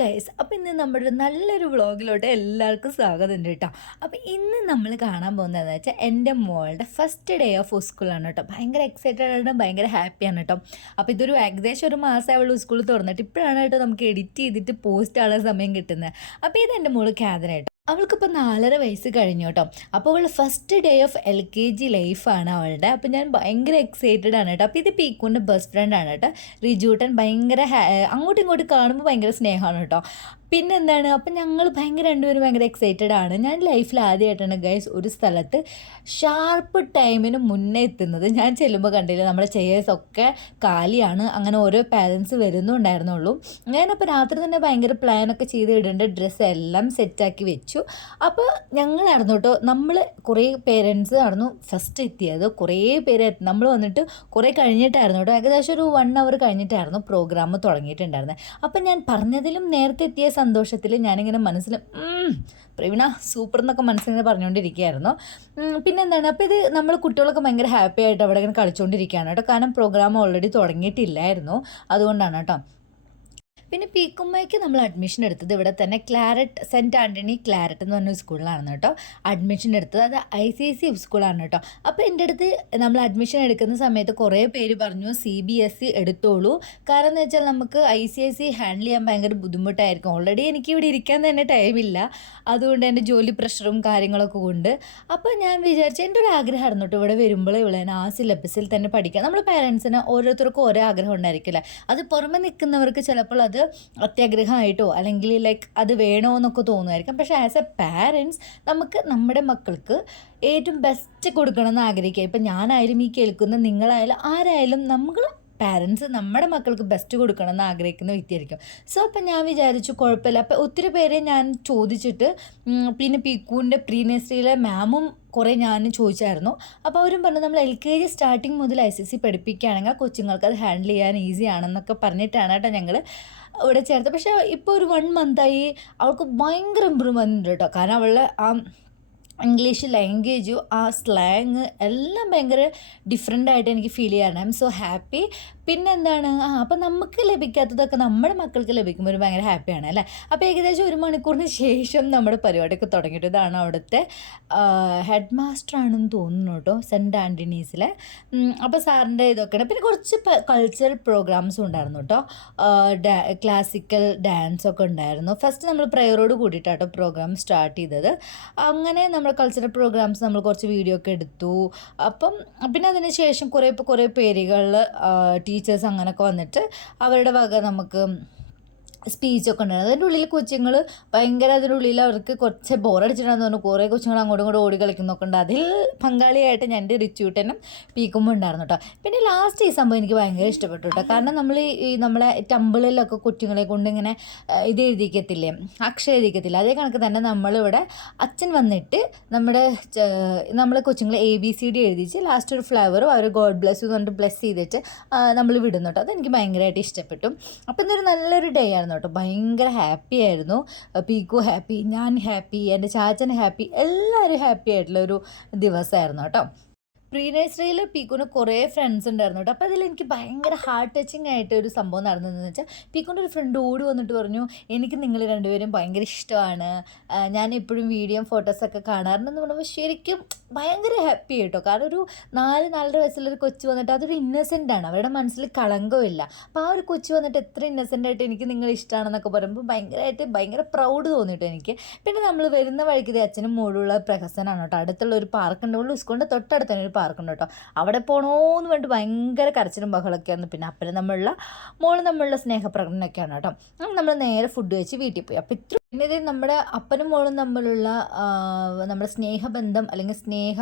Guys അപ്പോൾ ഇന്ന് നമ്മുടെ ഒരു നല്ലൊരു വ്ളോഗിലോട്ട് എല്ലാവർക്കും സ്വാഗതം ഉണ്ട് കേട്ടോ. അപ്പോൾ ഇന്ന് നമ്മൾ കാണാൻ പോകുന്നതെന്ന് വെച്ചാൽ എന്റെ മോളുടെ ഫസ്റ്റ് ഡേ ഓഫ് സ്കൂളാണ് കേട്ടോ. ഭയങ്കര എക്സൈറ്റഡ് ആണ് ഭയങ്കര ഹാപ്പിയാണ് കേട്ടോ. അപ്പോൾ ഇതൊരു ഏകദേശം ഒരു മാസമായി അവൾ സ്കൂൾ തുറന്നിട്ട് ഇപ്പോഴാണ് കേട്ടോ നമുക്ക് എഡിറ്റ് ചെയ്തിട്ട് പോസ്റ്റ് ആളെ സമയം കിട്ടുന്നത്. അപ്പോൾ ഇത് എന്റെ മോൾ ക്യാദന കേട്ടോ. അവൾക്കിപ്പോൾ നാലര വയസ്സ് കഴിഞ്ഞു കേട്ടോ. അപ്പോൾ അവൾ first day of L K G ലൈഫാണ് അവളുടെ. അപ്പോൾ ഞാൻ ഭയങ്കര എക്സൈറ്റഡ് ആണ് കേട്ടോ. അപ്പോൾ ഇത് പീക്കുന്റെ ബെസ്റ്റ് ഫ്രണ്ട് ആണ് കേട്ടോ. റിജൂട്ടൻ ഭയങ്കര അങ്ങോട്ടും ഇങ്ങോട്ടും കാണുമ്പോൾ ഭയങ്കര സ്നേഹമാണ് കേട്ടോ. പിന്നെ എന്താണ് അപ്പം ഞങ്ങൾ ഭയങ്കര രണ്ടുപേരും ഭയങ്കര എക്സൈറ്റഡ് ആണ്. ഞാൻ ലൈഫിൽ ആദ്യമായിട്ടാണ് ഗൈസ് ഒരു സ്ഥലത്ത് ഷാർപ്പ് ടൈമിന് മുന്നേ എത്തുന്നത്. ഞാൻ ചെല്ലുമ്പോൾ കണ്ടില്ല നമ്മുടെ ചെയേഴ്സ് ഒക്കെ കാലിയാണ്. അങ്ങനെ ഓരോ പാരൻസ് വരുന്നുണ്ടായിരുന്നുള്ളൂ ഞാനപ്പോൾ രാത്രി തന്നെ ഭയങ്കര പ്ലാനൊക്കെ ചെയ്ത് ഇടേണ്ട ഡ്രസ്സ് എല്ലാം സെറ്റാക്കി വെച്ചു. അപ്പോൾ ഞങ്ങളായിരുന്നു കേട്ടോ നമ്മൾ കുറേ പേരൻസ് നടന്നു. ഫസ്റ്റ് എത്തിയത് കുറേ പേര് നമ്മൾ വന്നിട്ട് കുറേ കഴിഞ്ഞിട്ടായിരുന്നു കേട്ടോ ഏകദേശം ഒരു വൺ അവർ കഴിഞ്ഞിട്ടായിരുന്നു പ്രോഗ്രാം തുടങ്ങിയിട്ടുണ്ടായിരുന്നത് അപ്പം ഞാൻ പറഞ്ഞതിലും നേരത്തെ എത്തിയ സന്തോഷത്തിൽ ഞാനിങ്ങനെ മനസ്സിൽ "ഉം, പ്രവീണ സൂപ്പർ എന്നൊക്കെ മനസ്സിലിങ്ങനെ പറഞ്ഞുകൊണ്ടിരിക്കുകയായിരുന്നു. പിന്നെന്താണ്? അപ്പോൾ ഇത് നമ്മൾ കുട്ടികളൊക്കെ ഭയങ്കര ഹാപ്പി ആയിട്ട് അവിടെ ഇങ്ങനെ കളിച്ചുകൊണ്ടിരിക്കുകയാണ് കേട്ടോ. കാരണം പ്രോഗ്രാം ഓൾറെഡി തുടങ്ങിയിട്ടില്ലായിരുന്നു. അതുകൊണ്ടാണ് കേട്ടോ. പിന്നെ പീക്കുമ്മയ്ക്ക് നമ്മൾ അഡ്മിഷൻ എടുത്തത് ഇവിടെ തന്നെ ക്ലാരറ്റ് സെന്റ് ആന്റണി ക്ലാരറ്റ് എന്ന് പറഞ്ഞ സ്കൂളിലാണ് കേട്ടോ. അഡ്മിഷൻ എടുത്തത്. അത് ഐ സി എസ് സി സ്കൂളാണ് കേട്ടോ. അപ്പോൾ എന്റെ അടുത്ത് നമ്മൾ അഡ്മിഷൻ എടുക്കുന്ന സമയത്ത് കുറേ പേര് പറഞ്ഞു സി ബി എസ് സി എടുത്തോളൂ. കാരണം എന്ന് വെച്ചാൽ നമുക്ക് I C S C handle ചെയ്യാൻ ഭയങ്കര ബുദ്ധിമുട്ടായിരിക്കും. ഓൾറെഡി എനിക്ക് ഇവിടെ ഇരിക്കാൻ തന്നെ ടൈമില്ല അതുകൊണ്ട് എന്റെ ജോലി പ്രഷറും കാര്യങ്ങളൊക്കെ കൊണ്ട് അപ്പോൾ ഞാൻ വിചാരിച്ചു എന്റെ ഒരു ആഗ്രഹമായിരുന്നു കേട്ടോ ഇവിടെ വരുമ്പോൾ ഇവിടെ ആ സിലബസിൽ തന്നെ പഠിക്കാം നമ്മൾ പാരൻസിന് ഓരോരുത്തർക്കും ഓരോ ആഗ്രഹം ഉണ്ടായിരിക്കില്ല അത് പുറമെ നിൽക്കുന്നവർക്ക് ചിലപ്പോൾ അത് അത്യാഗ്രഹമായിട്ടോ അല്ലെങ്കിൽ ലൈക്ക് അത് വേണോ എന്നൊക്കെ തോന്നുമായിരിക്കും. പക്ഷേ ആസ് എ പാരൻസ് നമുക്ക് നമ്മുടെ മക്കൾക്ക് ഏറ്റവും ബെസ്റ്റ് കൊടുക്കണം എന്ന് ആഗ്രഹിക്കുക. ഇപ്പം ഞാനായാലും ഈ കേൾക്കുന്ന നിങ്ങളായാലും ആരായാലും നമ്മൾ പാരൻസ് നമ്മുടെ മക്കൾക്ക് ബെസ്റ്റ് കൊടുക്കണം എന്ന് ആഗ്രഹിക്കുന്ന വ്യക്തിയായിരിക്കും. സോ അപ്പം ഞാൻ വിചാരിച്ചു കുഴപ്പമില്ല. അപ്പം ഒത്തിരി പേരെ ഞാൻ ചോദിച്ചിട്ട് പിന്നെ പിക്കുവിന്റെ പ്രീ നഴ്സറിയിലെ മാമും കുറേ ഞാൻ ചോദിച്ചായിരുന്നു. അപ്പോൾ അവരും പറഞ്ഞു നമ്മൾ എൽ കെ ജി സ്റ്റാർട്ടിങ് മുതൽ ഐ സി സി പഠിപ്പിക്കുകയാണെങ്കിൽ കൊച്ചുങ്ങൾക്ക് അത് ഹാൻഡിൽ ചെയ്യാൻ ഈസി ആണെന്നൊക്കെ പറഞ്ഞിട്ടാണ് കേട്ടോ ഞങ്ങൾ ഇവിടെ ചേർത്ത് പക്ഷേ ഇപ്പോൾ ഒരു വൺ മന്തായി അവൾക്ക് ഭയങ്കര ഇമ്പ്രൂവ്മെന്റ് ഉണ്ട് കേട്ടോ. കാരണം അവളുടെ ആ ഇംഗ്ലീഷ് ലാംഗ്വേജും ആ സ്ലാങ് എല്ലാം ഭയങ്കര ഡിഫറെന്റ് ആയിട്ട് എനിക്ക് ഫീൽ ചെയ്യാണ് ഐ എം സോ ഹാപ്പി പിന്നെ എന്താണ് ആ അപ്പം നമുക്ക് ലഭിക്കാത്തതൊക്കെ നമ്മുടെ മക്കൾക്ക് ലഭിക്കുമ്പോൾ ഒരു ഭയങ്കര ഹാപ്പിയാണ് അല്ലേ? അപ്പോൾ ഏകദേശം ഒരു മണിക്കൂറിന് ശേഷം നമ്മുടെ പരിപാടിയൊക്കെ തുടങ്ങിയിട്ട് ഇതാണ് അവിടുത്തെ ഹെഡ് മാസ്റ്റർ ആണെന്ന് തോന്നുന്നു കേട്ടോ സെന്റ് ആന്റണീസിലെ അപ്പോൾ സാറിന്റെ ഇതൊക്കെയാണ്. പിന്നെ കുറച്ച് കൾച്ചറൽ പ്രോഗ്രാംസും ഉണ്ടായിരുന്നു കേട്ടോ. ക്ലാസിക്കൽ ഡാൻസ് ഒക്കെ ഉണ്ടായിരുന്നു. ഫസ്റ്റ് നമ്മൾ പ്രയറോട് കൂടിയിട്ടാട്ടോ പ്രോഗ്രാം സ്റ്റാർട്ട് ചെയ്തത്. അങ്ങനെ നമ്മൾ കൾച്ചറൽ പ്രോഗ്രാംസ് നമ്മൾ കുറച്ച് വീഡിയോ ഒക്കെ എടുത്തു. അപ്പം പിന്നെ അതിന് ശേഷം കുറേ കുറേ പേരുകളിൽ ടീച്ചേഴ്സ് അങ്ങനെയൊക്കെ വന്നിട്ട് അവരുടെ വക നമുക്ക് സ്പീച്ചൊക്കെ ഉണ്ടായിരുന്നു അതിന്റെ ഉള്ളിൽ കൊച്ചുങ്ങൾ ഭയങ്കര അതിന്റെ ഉള്ളിൽ അവർക്ക് കുറച്ച് ബോറടിച്ചിട്ടാന്ന് തോന്നുന്നു കുറേ കൊച്ചുങ്ങൾ അങ്ങോട്ടും ഇങ്ങോട്ടും ഓടി കളിക്കുന്നൊക്കെ ഉണ്ട്. അതിൽ പങ്കാളിയായിട്ട് ഞാൻ എന്റെ റിച്ചൂട്ടനും പീക്കുമ്പോൾ ഉണ്ടായിരുന്നു കേട്ടോ. പിന്നെ ലാസ്റ്റ് ഈ സംഭവം എനിക്ക് ഭയങ്കര ഇഷ്ടപ്പെട്ടു കേട്ടോ. കാരണം നമ്മൾ ഈ നമ്മളെ ടമ്പിളിലൊക്കെ കുട്ടികളെ കൊണ്ട് ഇങ്ങനെ ഇത് എഴുതിക്കത്തില്ലേ? അക്ഷരം എഴുതിക്കത്തില്ല? അതേ കണക്ക് തന്നെ നമ്മളിവിടെ അച്ഛൻ വന്നിട്ട് നമ്മുടെ നമ്മളെ കൊച്ചുങ്ങളെ എ ബി സി ഡി എഴുതിച്ച് ലാസ്റ്റ് ഒരു ഫ്ലവറും അവർ ഗോഡ് ബ്ലെസ് എന്ന് പറഞ്ഞിട്ട് ബ്ലെസ് ചെയ്തിട്ട് നമ്മൾ വിടുന്നു കേട്ടോ. അതെനിക്ക് ഭയങ്കരമായിട്ട് ഇഷ്ടപ്പെട്ടു. അപ്പോൾ ഇന്നൊരു നല്ലൊരു ഡേ ആയിരുന്നു കേട്ടോ. ഭയങ്കര ഹാപ്പി ആയിരുന്നു. പീക്കു ഹാപ്പി ഞാൻ ഹാപ്പി എന്റെ ചാച്ചൻ ഹാപ്പി എല്ലാവരും ഹാപ്പി ആയിട്ടുള്ള ഒരു ദിവസമായിരുന്നു കേട്ടോ. പ്രീ നഴ്സറിയിൽ പീക്കുന് കുറേ ഫ്രണ്ട്സ് ഉണ്ടായിരുന്നു കേട്ടോ. അപ്പോൾ അതിൽ എനിക്ക് ഭയങ്കര ഹാർട്ട് ടച്ചിങ് ആയിട്ട് ഒരു സംഭവം നടന്നതെന്ന് വെച്ചാൽ പീക്കുന്റെ ഒരു ഫ്രണ്ട് ഓടി വന്നിട്ട് പറഞ്ഞു എനിക്ക് നിങ്ങൾ രണ്ടുപേരും ഭയങ്കര ഇഷ്ടമാണ്. ഞാൻ എപ്പോഴും വീഡിയോ ഫോട്ടോസൊക്കെ കാണാറുണ്ടെന്ന് പറയുമ്പോൾ ശരിക്കും ഭയങ്കര ഹാപ്പി കേട്ടോ കാരണം ഒരു നാല് നാലര വയസ്സുള്ളൊരു കൊച്ചു വന്നിട്ട് അതൊരു ഇന്നസെന്റ് ആണ്. അവരുടെ മനസ്സിൽ കളങ്കമില്ല അപ്പോൾ ആ ഒരു കൊച്ചു വന്നിട്ട് എത്ര ഇന്നസെന്റ് ആയിട്ട് എനിക്ക് നിങ്ങൾ ഇഷ്ടമാണെന്നൊക്കെ പറയുമ്പോൾ ഭയങ്കരമായിട്ട് ഭയങ്കര പ്രൗഡ് തോന്നിയിട്ട് എനിക്ക്. പിന്നെ നമ്മൾ വരുന്ന വഴിക്ക് അച്ഛനും മോളുള്ള പ്രഹസനാണ് കേട്ടോ. അടുത്തുള്ള ഒരു പാർക്ക് ഉണ്ട് സ്കൂളിന്റെ തൊട്ടടുത്ത് തന്നെ ഒരു പാർക്ക് ഉണ്ട് കേട്ടോ. അവിടെ പോകണമെന്ന് പറഞ്ഞിട്ട് ഭയങ്കര കരച്ചിലും ബഹളമൊക്കെയാണ് പിന്നെ അപ്പനും നമ്മളുള്ള മോളും തമ്മിലുള്ള സ്നേഹപ്രകടനമൊക്കെയാണ് കേട്ടോ. നമ്മൾ നേരെ ഫുഡ് കഴിച്ച് വീട്ടിൽ പോയി. അപ്പോൾ ഇത്ര പിന്നെ ഇത് നമ്മുടെ അപ്പനും മോളും തമ്മിലുള്ള നമ്മുടെ സ്നേഹബന്ധം അല്ലെങ്കിൽ സ്നേഹ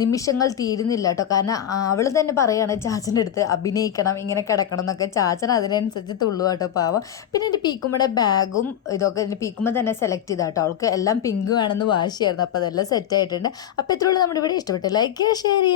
നിമിഷങ്ങൾ തീരുന്നില്ല കേട്ടോ. കാരണം അവൾ തന്നെ പറയുകയാണ് ചാച്ചന്റെ അടുത്ത് അഭിനയിക്കണം ഇങ്ങനെ കിടക്കണം എന്നൊക്കെ. ചാച്ചൻ അതിനനുസരിച്ച് തുള്ളു കേട്ടോ പാവം. പിന്നെ എന്റെ പീക്കുമ്മയുടെ ബാഗും ഇതൊക്കെ എന്റെ പീക്കുമ്മ തന്നെ സെലക്ട് ചെയ്താ കേട്ടോ. അവൾക്ക് എല്ലാം പിങ്ക് വേണമെന്ന് വാശിയായിരുന്നു. അപ്പോൾ അതെല്ലാം സെറ്റ് ആയിട്ടുണ്ട്. അപ്പോൾ ഇത്രയുള്ള നമ്മുടെ ഇവിടെ ഇഷ്ടപ്പെട്ടു. ലൈക്ക് ഷെയർ ചെയ്യുക.